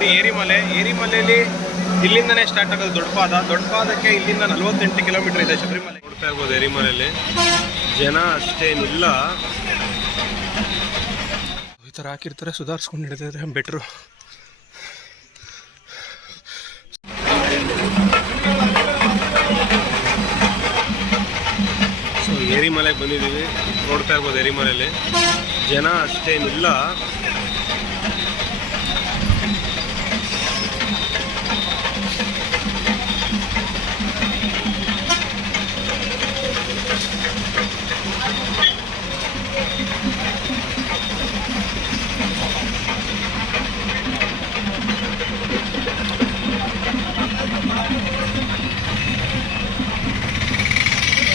ಏರಿಮಲೆಯಲ್ಲಿ ಇಲ್ಲಿಂದನೇ ಸ್ಟಾರ್ಟ್ ಆಗೋದು ದೊಡ್ಡಪಾದಕ್ಕೆ ಇಲ್ಲಿಂದ 48 ಕಿಲೋಮೀಟರ್ ಇದೆ ಶಬರಿಮಲೆ. ನೋಡ್ತಾ ಇರ್ಬೋದು ಏರಿಮಲೆಯಲ್ಲಿ ಜನ ಅಷ್ಟೇನಿಲ್ಲ, ಈ ಥರ ಹಾಕಿರ್ತಾರೆ, ಸುಧಾರಿಸ್ಕೊಂಡು ಹಿಡಿದಿದ್ರೆ ಬೆಟ್ರು. ಸೊ ಏರಿಮಲೆಗೆ ಬಂದಿದ್ದೀವಿ, ನೋಡ್ತಾ ಇರ್ಬೋದು ಏರಿಮಲೆಯಲ್ಲಿ ಜನ ಅಷ್ಟೇನಿಲ್ಲ.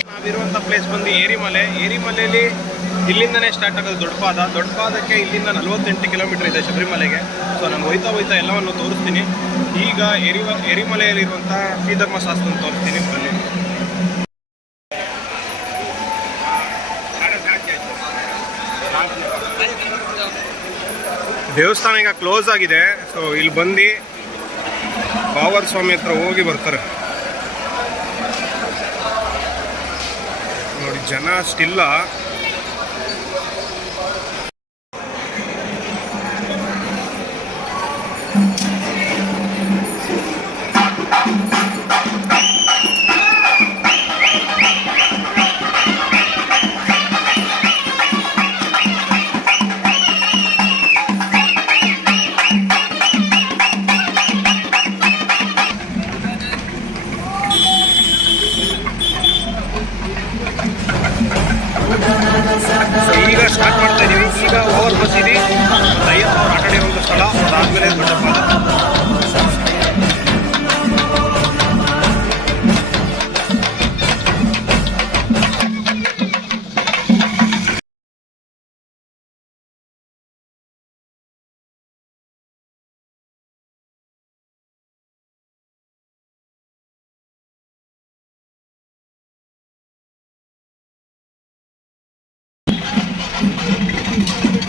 ನಾವಿರುವಂಥ ಪ್ಲೇಸ್ ಬಂದು ಏರಿಮಲೆಯಲ್ಲಿ ಇಲ್ಲಿಂದನೇ ಸ್ಟಾರ್ಟ್ ಆಗೋದು ದೊಡ್ಡಪಾದಕ್ಕೆ ಇಲ್ಲಿಂದ 48 ಕಿಲೋಮೀಟರ್ ಇದೆ ಶಬರಿಮಲೆಗೆ. ಸೊ ನಾನು ಹೋಯ್ತಾ ಎಲ್ಲವನ್ನು ತೋರಿಸ್ತೀನಿ. ಈಗ ಏರಿಮಲೆಯಲ್ಲಿರುವಂಥ ಶ್ರೀಧರ್ಮಶಾಸ್ತ್ರ ತೋರಿಸ್ತೀನಿ, ಬನ್ನಿ. ದೇವಸ್ಥಾನ ಈಗ ಕ್ಲೋಸ್ ಆಗಿದೆ. ಸೊ ಇಲ್ಲಿ ಬಂದು ಬಾವರ್ ಸ್ವಾಮಿ ಹತ್ರ ಹೋಗಿ ಬರ್ತಾರೆ. ನೋಡಿ ಜನ ಅಷ್ಟಿಲ್ಲ. ಈಗ ಸ್ಟಾರ್ಟ್ ಮಾಡ್ತಾ ಇದೀವಿ. ಈಗ ಓವರ್ ಮಸೀದಿ 50,000 ಆಟ ಆಡಿರುವಂಥ ಸ್ಥಳ, ಅದಾದಮೇಲೆ ದೊಡ್ಡಪಾದ.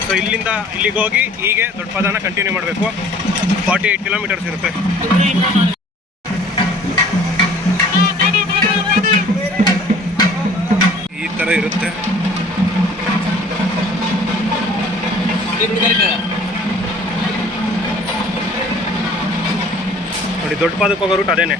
ಸೊ ಇಲ್ಲಿಂದ ಇಲ್ಲಿಗೆ ಹೋಗಿ ಹೀಗೆ ದೊಡ್ಡಪಾದನ ಕಂಟಿನ್ಯೂ ಮಾಡಬೇಕು. 48 ಕಿಲೋಮೀಟರ್ಸ್ ಇರುತ್ತೆ. ಈ ಥರ ಇರುತ್ತೆ. ನೋಡಿ ದೊಡ್ಡಪಾದಕ್ಕೆ ಹೋಗೋ ರೂಟ್ ಅದೇನೆ.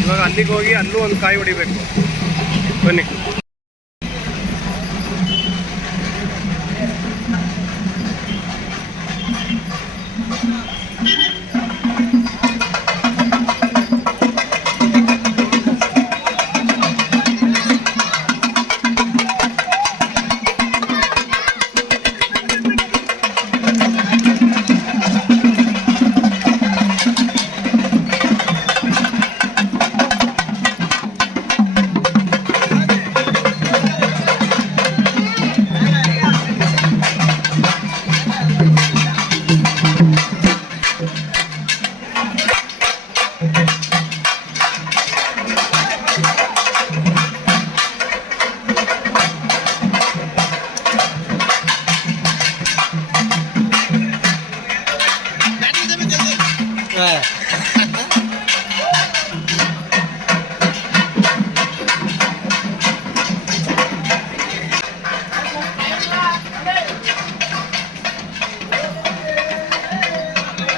ಇವಾಗ ಅಲ್ಲಿಗೆ ಹೋಗಿ ಅಲ್ಲೂ ಒಂದು ಕಾಯಿ ಹೊಡಿಬೇಕು, ಬನ್ನಿ.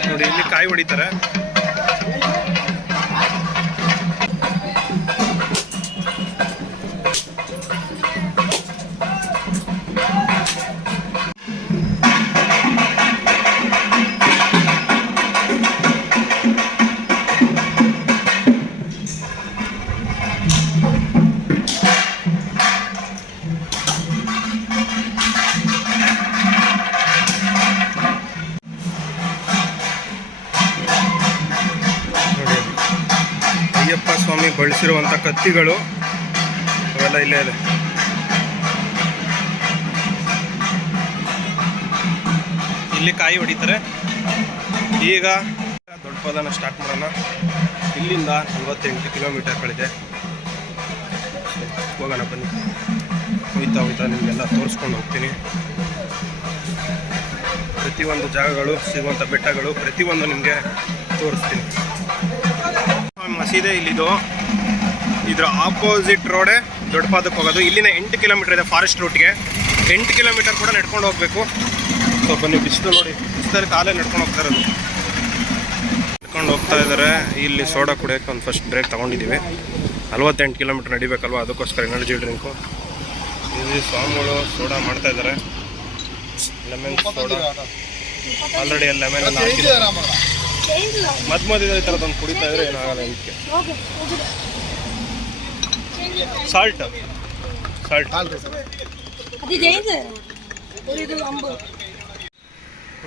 ನೋಡಿ ಇಲ್ಲಿ ಕಾಯಿ ಹೊಡಿತಾರೆ. ಬಳಸಿರುವಂಥ ಕತ್ತಿಗಳು ಅವೆಲ್ಲ ಇಲ್ಲೇ ಇದೆ. ಇಲ್ಲಿ ಕಾಯಿ ಹೊಡಿತಾರೆ. ಈಗ ದೊಡ್ಡಪಾದನ ಸ್ಟಾರ್ಟ್ ಮಾಡೋಣ. ಇಲ್ಲಿಂದ 48 ಕಿಲೋಮೀಟರ್ಗಳಿದೆ. ಹೋಗೋಣ ಬನ್ನಿ. ಹೋಯ್ತಾ ನಿಮಗೆಲ್ಲ ತೋರಿಸ್ಕೊಂಡು ಹೋಗ್ತೀನಿ. ಪ್ರತಿಯೊಂದು ಜಾಗಗಳು, ಸಿಗುವಂಥ ಬೆಟ್ಟಗಳು ಪ್ರತಿಯೊಂದು ನಿಮಗೆ ತೋರಿಸ್ತೀನಿ. ಮಸೀದೆ ಇಲ್ಲಿದು. ಇದರ ಆಪೋಸಿಟ್ ರೋಡೇ ದೊಡ್ಡಪಾದಕ್ಕೆ ಹೋಗೋದು. ಇಲ್ಲಿನ 8 ಕಿಲೋಮೀಟರ್ ಇದೆ ಫಾರೆಸ್ಟ್ ರೂಟ್ಗೆ. 8 ಕಿಲೋಮೀಟರ್ ಕೂಡ ನಡ್ಕೊಂಡು ಹೋಗಬೇಕು. ಸೊ ಬನ್ನಿ, ಬಿಸಿಲು ನೋಡಿ, ಬಿಸಿಲಲ್ಲಿ ಕಾಲೇ ನಡ್ಕೊಂಡು ಹೋಗ್ತಾ ಇರೋದು. ನಡ್ಕೊಂಡು ಹೋಗ್ತಾ ಇದ್ದಾರೆ. ಇಲ್ಲಿ ಸೋಡಾ ಕುಡಿಯೋಕ್ಕೆ ಒಂದು ಫಸ್ಟ್ ಬ್ರೇಕ್ ತೊಗೊಂಡಿದ್ದೀವಿ. 48 ಕಿಲೋಮೀಟರ್ ನಡಿಬೇಕಲ್ವ, ಅದಕ್ಕೋಸ್ಕರ ಎನರ್ಜಿ ಡ್ರಿಂಕು. ಇಲ್ಲಿ ಸ್ವಾಮಿಗಳು ಸೋಡಾ ಮಾಡ್ತಾ ಇದ್ದಾರೆ. ಲೆಮನ್ ಸೋಡಾ ಆಲ್ರೆಡಿ ಲೆಮನ್ ಎಲ್ಲ ಹಾಕಿದ್ದಾರೆ. ಮಧ್ಯದಲ್ಲಿ ಈ ಥರದೊಂದು ಕುಡಿತಾ ಇದ್ರೆ ಏನಾಗಲ್ಲ. ಇದಕ್ಕೆ ಸಾಲ್ಟ್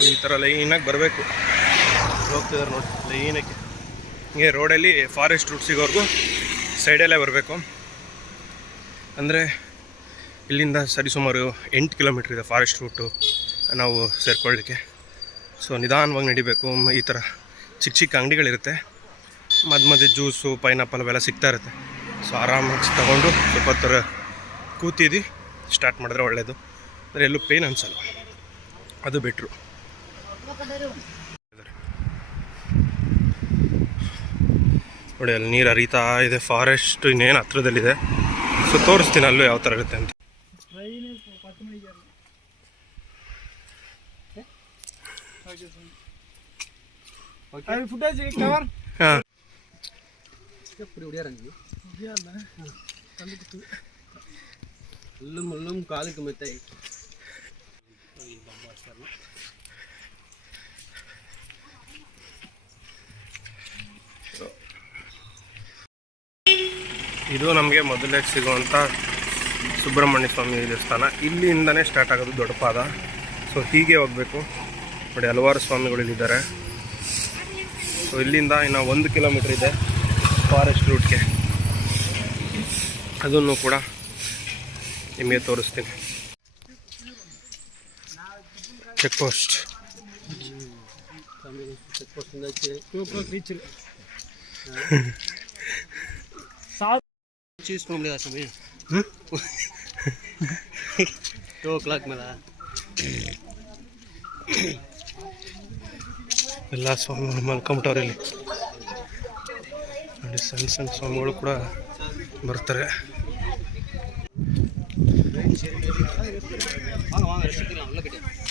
ಈ ಥರ ಲೈನಾಗಿ ಬರಬೇಕು. ಹೋಗ್ತಿದ್ದಾರೆ ನೋಡಿ ಲೈನಕ್ಕೆ. ಹಿಂಗೆ ರೋಡಲ್ಲಿ ಫಾರೆಸ್ಟ್ ರೂಟ್ ಸಿಗೋವರೆಗೂ ಸೈಡಲ್ಲೇ ಬರಬೇಕು. ಅಂದರೆ ಇಲ್ಲಿಂದ ಸರಿಸುಮಾರು 8 ಕಿಲೋಮೀಟ್ರ್ ಇದೆ ಫಾರೆಸ್ಟ್ ರೂಟು ನಾವು ಸೇರ್ಕೊಳ್ಳಿಕ್ಕೆ. ಸೊ ನಿಧಾನವಾಗಿ ನಡಿಬೇಕು. ಈ ಥರ ಚಿಕ್ಕ ಚಿಕ್ಕ ಅಂಗಡಿಗಳಿರುತ್ತೆ. ಮಧ್ಯೆ ಜ್ಯೂಸು, ಪೈನಾಪಲ್ ಅವೆಲ್ಲ ಸಿಗ್ತಾ ಇರುತ್ತೆ. ಸೊ ಆರಾಮಾಗಿ ತೊಗೊಂಡು ಸ್ವಲ್ಪ ಹೊತ್ತು ಕೂತಿದ್ದು ಸ್ಟಾರ್ಟ್ ಮಾಡಿದ್ರೆ ಒಳ್ಳೆಯದು. ಅಂದರೆ ಎಲ್ಲೂ ಪೇನ್ ಅನಿಸಲ್ಲ, ಅದು ಬೆಟ್ರು. ನೋಡಿ ಅಲ್ಲಿ ನೀರು ಹರಿತಾ ಇದೆ. ಫಾರೆಸ್ಟ್ ಇನ್ನೇನು ಹತ್ರದಲ್ಲಿದೆ. ಸೊ ತೋರಿಸ್ತೀನಿ ಅಲ್ಲೂ ಯಾವ ಥರ ಇರುತ್ತೆ ಅಂತ. ಹಾಂ ಕಾಲಿಗೆ ಮತ್ತೆ ಇದು ನಮಗೆ ಮೊದಲೇ ಸಿಗುವಂಥ ಸುಬ್ರಹ್ಮಣ್ಯ ಸ್ವಾಮಿ ದೇವಸ್ಥಾನ. ಇಲ್ಲಿಂದನೇ ಸ್ಟಾರ್ಟ್ ಆಗೋದು ದೊಡ್ಡಪಾದ. ಸೊ ಹೀಗೆ ಹೋಗಬೇಕು. ನೋಡಿ ಹಲವಾರು ಸ್ವಾಮಿಗಳಿದ್ದಾರೆ. ಸೊ ಇಲ್ಲಿಂದ ಇನ್ನು 1 ಕಿಲೋಮೀಟ್ರ್ ಇದೆ ಫಾರೆಸ್ಟ್ ರೂಟ್ಗೆ. ಅದನ್ನು ಕೂಡ ನಿಮಗೆ ತೋರಿಸ್ತೀನಿ. ಚೆಕ್ ಪೋಸ್ಟ್ చూసుకోండి సమయ 2 o'clock ಮೇಲೆ ಎಲ್ಲ ಸ್ವಾಮಿಗಳು ಮಲ್ಕೊಂಬಿಟ್ಟವ್ರೆ. ಇಲ್ಲಿ ನೋಡಿ ಸಣ್ಣ ಸಣ್ಣ ಸ್ವಾಮಿಗಳು ಕೂಡ ಬರ್ತಾರೆ.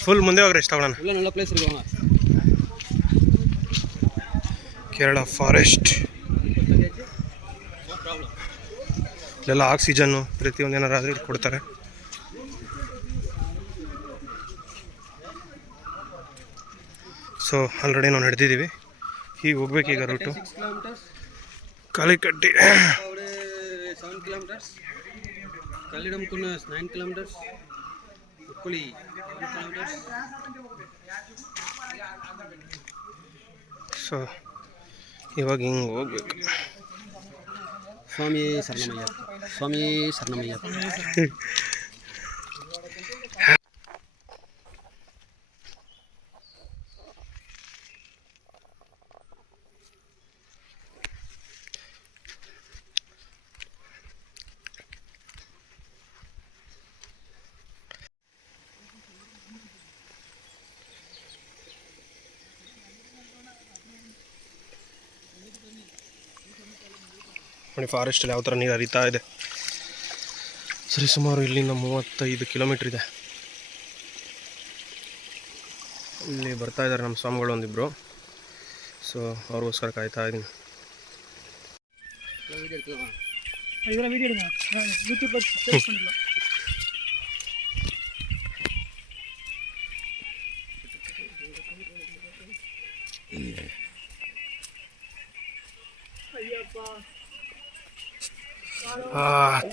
ಫುಲ್ ಮುಂದೆ ಹೋಗಿ ರೆಸ್ಟ್ ತಗೊಳ್ಳೋಣ. ಕೇರಳ ಫಾರೆಸ್ಟ್ ಇಲ್ಲೆಲ್ಲ ಆಕ್ಸಿಜನ್ನು ಪ್ರತಿಯೊಂದು ಏನಾರಾದರೆ ಕೊಡ್ತಾರೆ. ಸೊ ಆಲ್ರೆಡಿ ನಾವು ನಡೆದಿದ್ದೀವಿ. ಹೀಗೆ ಹೋಗ್ಬೇಕು ಈಗ ರೂಟು. ಕಾಲಿಕಟ್ಟಿ 7 ಕಿಲೋಮೀಟರ್ಸ್, ಕಲ್ಲಿಡಂಕುನ 9 ಕಿಲೋಮೀಟರ್ಸ್, ಉಕ್ಕುಳಿ 1 ಕಿಲೋಮೀಟರ್ಸ್. ಸೊ ಇವಾಗ ಹಿಂಗೆ ಹೋಗ್ಬೇಕು. ಸ್ವಾಮಿ ಶರಣಮಯ್ಯ, ಸ್ವಾಮಿ ಶರಣಮಯ್ಯ. ನೋಡಿ ಫಾರೆಸ್ಟಲ್ಲಿ ಯಾವ ಥರ ನೀರು ಹರಿತಾ ಇದೆ. ಸರಿ ಸುಮಾರು ಇಲ್ಲಿಂದ 35 ಕಿಲೋಮೀಟ್ರ್ ಇದೆ. ಇಲ್ಲಿ ಬರ್ತಾ ಇದ್ದಾರೆ ನಮ್ಮ ಸ್ವಾಮಿಗಳು ಒಂದಿಬ್ಬರು. ಸೊ ಅವ್ರಿಗೋಸ್ಕರ ಕಾಯ್ತಾ ಇದ್ದೀನಿ.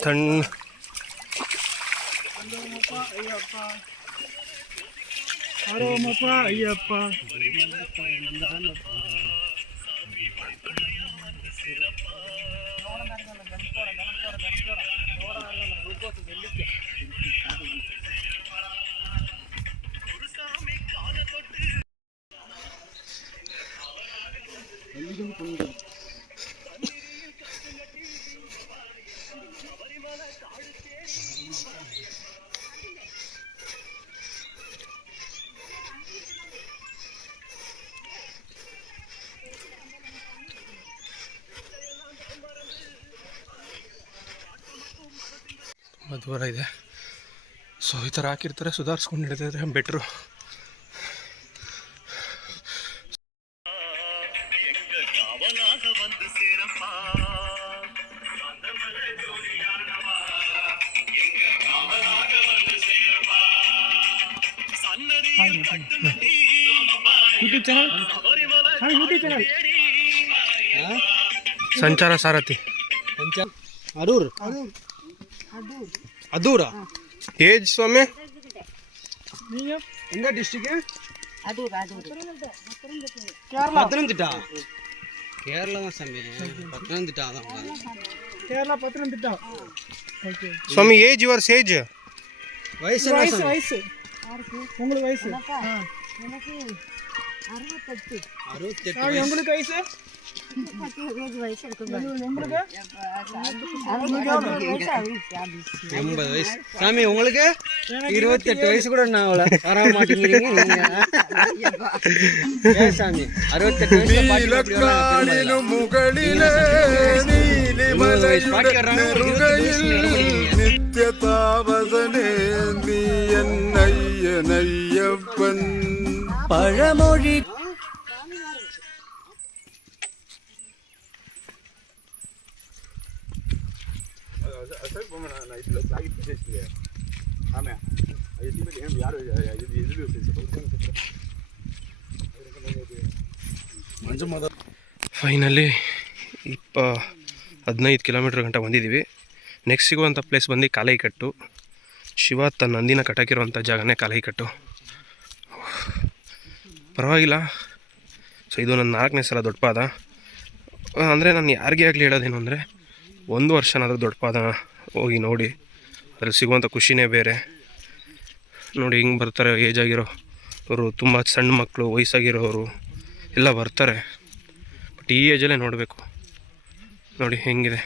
ತಣ್ಣ ಅಯ್ಯಪ್ಪ ತುಂಬ ದೂರ ಇದೆ. ಸೊ ಈ ಥರ ಹಾಕಿರ್ತಾರೆ, ಸುಧಾರಿಸ್ಕೊಂಡು ಹಿಡಿದಿದ್ರೆ ಬೆಟ್ರು. ಸಂಚಾರ ಸಾರಥಿ ಅಡೂರ್ ಅದೂರ ಏಜ್ ಸ್ವಾಮಿ ಎಂದ district Pathanamthitta Kerala Swami Pathanamthitta Kerala Pathanamthitta Swami age your age വയസ്സ് വയസ്സ് உங்களுக்கு வயசு எனக்கு 68 உங்களுக்கு வயசு சாமி உங்களுக்கு 28 வயசு கூட நான் அவளை வர மாட்டேங்கிறீங்க சாமி 68 വയസ്സ് பழமொழி ಫೈನಲಿ 15 ಕಿಲೋಮೀಟ್ರ್ ಗಂಟ ಬಂದಿದ್ದೀವಿ. ನೆಕ್ಸ್ಟ್ ಸಿಗುವಂಥ ಪ್ಲೇಸ್ ಬಂದು ಕಾಲೈಕಟ್ಟು. ಶಿವ ತನ್ನ ನಂದಿನ ಕಟಾಕಿರುವಂಥ ಜಾಗನೇ ಕಾಲೈಕಟ್ಟು. ಪರವಾಗಿಲ್ಲ. ಸೊ ಇದು ನನ್ನ 4ನೇ ಸಲ ದೊಡ್ಡಪಾದ. ಅಂದರೆ ನಾನು ಯಾರಿಗೇ ಆಗಲಿ ಹೇಳೋದೇನು ಅಂದರೆ, ಒಂದು ವರ್ಷನಾದರೂ ದೊಡ್ಡಪಾದ ಹೋಗಿ ನೋಡಿ, ಅದ್ರಲ್ಲಿ ಸಿಗುವಂಥ ಖುಷಿನೇ ಬೇರೆ. ನೋಡಿ ಹಿಂಗೆ ಬರ್ತಾರೆ ಏಜ್ ಆಗಿರೋ ಅವರು, ತುಂಬ ಸಣ್ಣ ಮಕ್ಕಳು, ವಯಸ್ಸಾಗಿರೋರು ಎಲ್ಲ ಬರ್ತಾರೆ. ಬಟ್ ಈ ಏಜಲ್ಲೇ ನೋಡಬೇಕು. ನೋಡಿ ಹೆಂಗಿದೆ.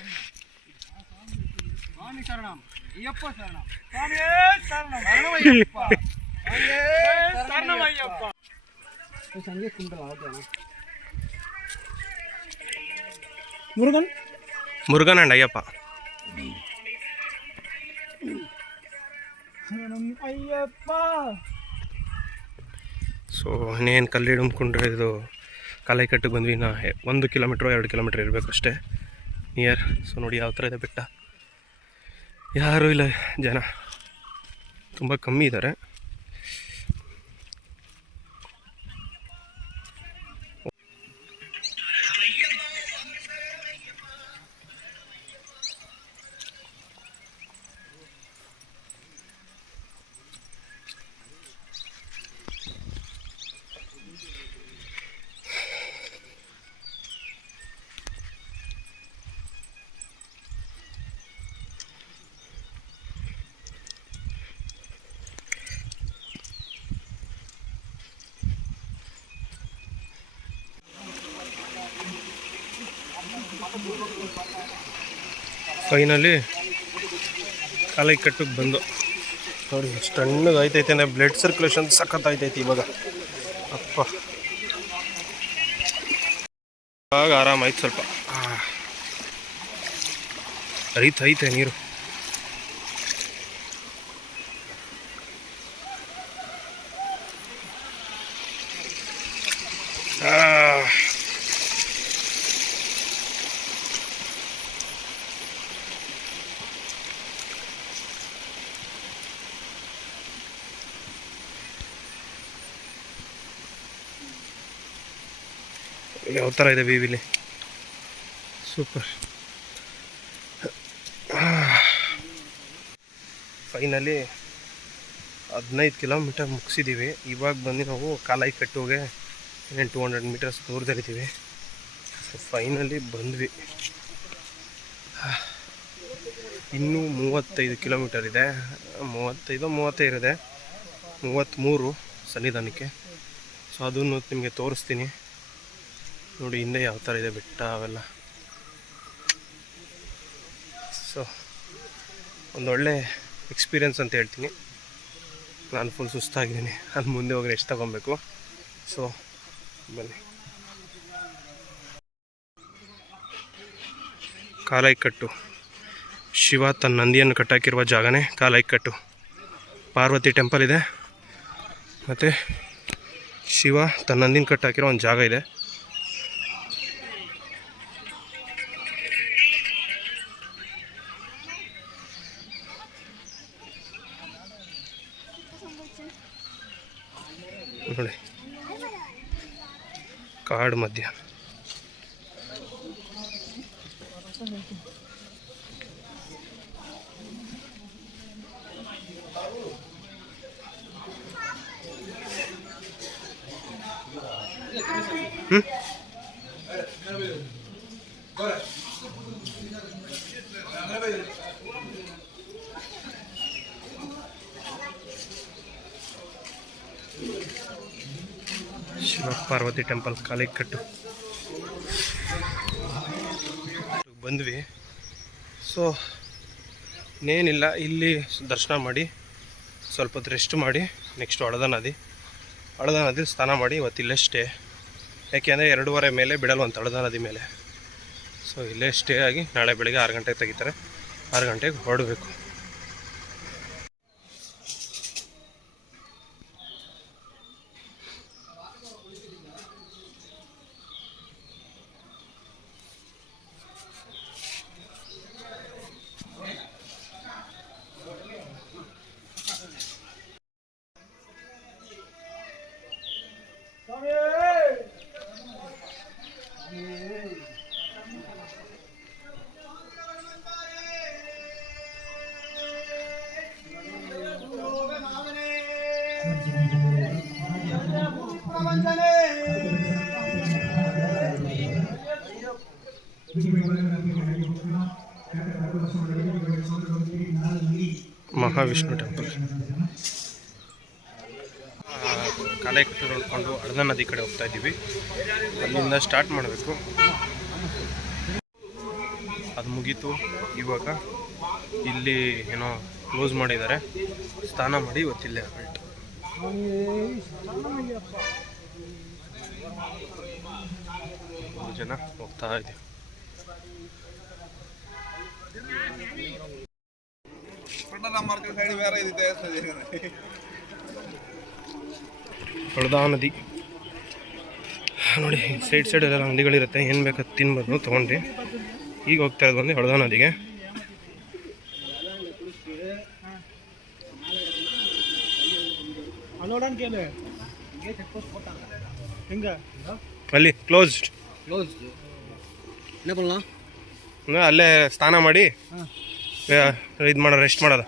ಮುರುಗನ್ ಅಂಡ್ ಅಯ್ಯಪ್ಪ. ಸೊ ಇನ್ನೇನು ಕಲ್ಲು ಹಿಡ್ಕೊಂಡ್ರೆ ಇದು ಕಾಲೈಕಟ್ಟಿಗೆ ಬಂದ್ವಿ. 1 ಕಿಲೋಮೀಟ್ರ್ 2 ಕಿಲೋಮೀಟ್ರ್ ಇರಬೇಕು ಅಷ್ಟೇ ನಿಯರ್. ಸೊ ನೋಡಿ ಯಾವ ಥರ ಇದೆ ಬೆಟ್ಟ. ಯಾರೂ ಇಲ್ಲ, ಜನ ತುಂಬ ಕಮ್ಮಿ ಇದ್ದಾರೆ. ಫೈನಲಿ ಕಾಲೈಕಟ್ಟಿಗೆ ಬಂದು ನೋಡಿ ಎಷ್ಟು ತಣ್ಣಗೆ ಆಯ್ತೈತೆ ಅಂದರೆ ಬ್ಲಡ್ ಸರ್ಕ್ಯುಲೇಷನ್ ಸಖತ್ತಾಯ್ತೈತೆ ಇವಾಗ. ಅಪ್ಪ ಆಗ ಆರಾಮಾಯ್ತು. ಸ್ವಲ್ಪ ಐತೆ ನೀರು. ಯಾವ ಥರ ಇದೆ ವಿವಿಲಿ, ಸೂಪರ್. ಫೈನಲಿ 15 ಕಿಲೋಮೀಟರ್ ಮುಗಿಸಿದ್ದೀವಿ. ಇವಾಗ ಬಂದು ನಾವು ಕಾಲೈಕಟ್ಟುಗೆ 200 ಮೀಟರ್ಸ್ ದೂರದಲ್ಲಿದ್ದೀವಿ. ಸೊ ಫೈನಲಿ ಬಂದ್ವಿ. ಇನ್ನೂ 35 ಕಿಲೋಮೀಟರ್ ಇದೆ. 35 ಇದೆ, 33 ಸನ್ನಿಧಾನಕ್ಕೆ. ಸೊ ಅದನ್ನು ನಿಮಗೆ ತೋರಿಸ್ತೀನಿ. ನೋಡಿ ಹಿಂದೆ ಯಾವ ಥರ ಇದೆ ಬೆಟ್ಟ ಅವೆಲ್ಲ. ಸೊ ಒಂದೊಳ್ಳೆ ಎಕ್ಸ್ಪೀರಿಯನ್ಸ್ ಅಂತ ಹೇಳ್ತೀನಿ. ನಾನು ಫುಲ್ ಸುಸ್ತಾಗಿದ್ದೀನಿ. ಅಲ್ಲಿ ಮುಂದೆ ಹೋಗಿ ರೆಸ್ಟ್ ತಗೊಬೇಕು. ಸೊ ಬನ್ನಿ. ಕಾಲೈಕಟ್ಟು ಶಿವ ತನ್ನ ನಂದಿಯನ್ನು ಕಟ್ಟಾಕಿರುವ ಜಾಗನೇ ಕಾಲೈಕಟ್ಟು. ಪಾರ್ವತಿ ಟೆಂಪಲ್ ಇದೆ ಮತ್ತು ಶಿವ ತನ್ನ ನಂದಿನ ಕಟ್ಟಾಕಿರೋ ಒಂದು ಜಾಗ ಇದೆ. ನೋಡಿ ಕಾಡು ಮಧ್ಯ. ಶಿವ ಪಾರ್ವತಿ ಟೆಂಪಲ್ ಕಾಲೈಕಟ್ಟು ಬಂದ್ವಿ. ಸೊ ಇನ್ನೇನಿಲ್ಲ, ಇಲ್ಲಿ ದರ್ಶನ ಮಾಡಿ ಸ್ವಲ್ಪ ಹೊತ್ತು ರೆಸ್ಟ್ ಮಾಡಿ ನೆಕ್ಸ್ಟ್ ಹಳದ ನದಿಲಿ ಸ್ನಾನ ಮಾಡಿ ಇವತ್ತಿಲ್ಲೇ ಸ್ಟೇ. ಯಾಕೆಂದರೆ 2:30 ಮೇಲೆ ಬಿಡಲ್ವಂತ ಹಳದ ನದಿ ಮೇಲೆ. ಸೊ ಇಲ್ಲೇ ಸ್ಟೇ ಆಗಿ ನಾಳೆ ಬೆಳಿಗ್ಗೆ 6 ಗಂಟೆಗೆ ತೆಗಿತಾರೆ. 6 ಗಂಟೆಗೆ ಹೊರಡಬೇಕು. ಮಹಾವಿಷ್ಣು ಟೆಂಪಲ್ ಕಾಲೈಕಟ್ಟು ನೋಡಿಕೊಂಡು ಹಳದ ನದಿ ಕಡೆ ಹೋಗ್ತಾ ಇದ್ದೀವಿ. ಅಲ್ಲಿಂದ ಸ್ಟಾರ್ಟ್ ಮಾಡಬೇಕು. ಅದು ಮುಗೀತು. ಇವಾಗ ಇಲ್ಲಿ ಏನೋ ಕ್ಲೋಸ್ ಮಾಡಿದ್ದಾರೆ. ಸ್ನಾನ ಮಾಡಿ ಇವತ್ತಿಲ್ಲೇ ಆಲ್ಟ್. ಜನ ಹೋಗ್ತಾ ಇದ್ದೀವಿ. ಹಳದಾ ನದಿ ನೋಡಿ, ಸೈಡೆಲ್ಲ ಅಂಗಡಿಗಳಿರುತ್ತೆ. ಏನು ಬೇಕಾದ ತಿನ್ಬೋದು ತೊಗೊಂಡ್ರಿ. ಈಗ ಹೋಗ್ತಾ ಇರೋದು ಬಂದು ಹಳದಾ ನದಿಗೆ. ಅಲ್ಲಿ ಕ್ಲೋಸ್ಡ್ ಅಲ್ಲೇ ಸ್ನಾನ ಮಾಡಿ ಇದು ಮಾಡೋ ರೆಸ್ಟ್ ಮಾಡೋದ.